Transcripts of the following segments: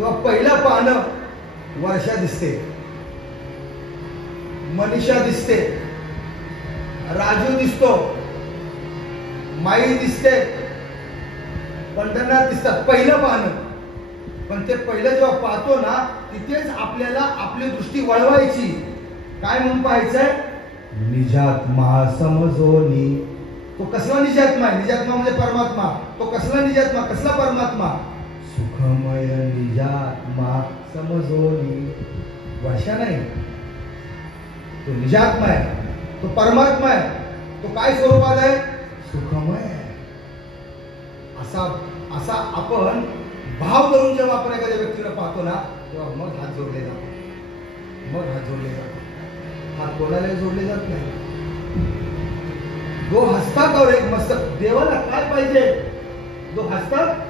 तेव्हा पहिलं पानं वर्षा दिसते, मनीषा दिसते, राजू दिसतो, माई दिसते, पंढरनाथ दिसतात, पहिलं पानं. पण ते पहिलं जेव्हा पाहतो ना, तिथेच आपल्याला आपली दृष्टी वळवायची. काय म्हणून पाहायचंय? निजात्मा समजोनी. तो कसला निजात्मा आहे? निजात्मा म्हणजे परमात्मा. तो कसला निजात्मा, कसला परमात्मा? सुखमय निजात्मा समजोनी. वर्षा नाही, तो निजात्मा आहे, तो परमात्मा आहे. तो काय स्वरूपात आहे? सुखमय आहे. असा आपण भाव धरून जेव्हा आपण एखाद्या व्यक्तीला पाहतो ना, तेव्हा मग हात जोडले जातात, मग हात जोडले जातात. हात कोणालाही जोडले जात नाही. दो हसतात और एक मस्तक. देवाला काय पाहिजे? दो हसतात.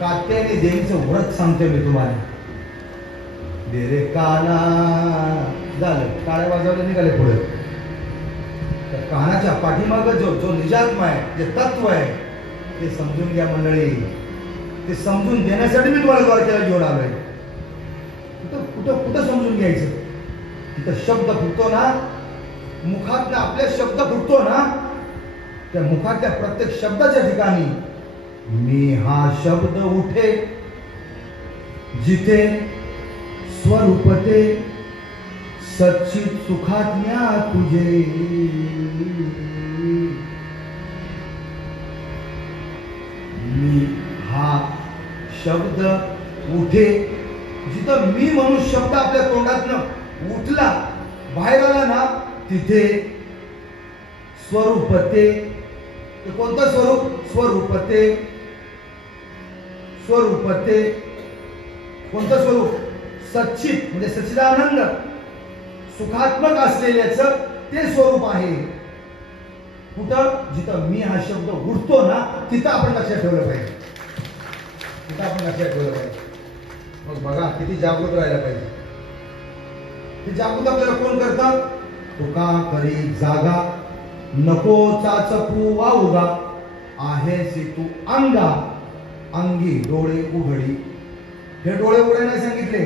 कात्यायनी देवीचं व्रत सांगते मी तुम्हाला. दे रे काना. झालं, टाळ्या वाजवल्या निघाले पुढे. तर कानाच्या पाठीमागं जो निजात्मा आहे, जे तत्व आहे, ते समजून घ्या मंडळी. ते समजून देण्यासाठी मी तुम्हाला द्वारकेला घेऊन आलोय. कुठं समजून घ्यायचं? तिथं शब्द फुटतो ना, मुखात आपल्या शब्द फुटतो ना, त्या मुखातल्या प्रत्येक शब्दाच्या ठिकाणी मी हा शब्द उठे, जिथे स्वरूपते सच्चित सुखाज्ञा तुझे. मी हा शब्द उठे, जिथं मी म्हणून शब्द आपल्या तोंडातनं उठला, बाहेर आला ना, तिथे स्वरूपते. ते कोणतं स्वरूप? स्वरूपते. स्वरूपते कोणतं स्वरूप? सच्चित म्हणजे सच्चिदानंद, सुखात्मक असलेल्याचं ते स्वरूप आहे. कुठं? जिथं मी हा शब्द उठतो ना, तिथं आपण लक्षात ठेवलं पाहिजे. तिथं आपण लक्षात ठेवलं पाहिजे. मग बघा किती जागृत राहायला पाहिजे. हे जागृत आपल्याला कोण करतं? तुका करी जागा, नको चाचपू वाउगा, आहेसी तू अंगा, अंगी डोळे उघडी. हे डोळे उघडे नाही सांगितले,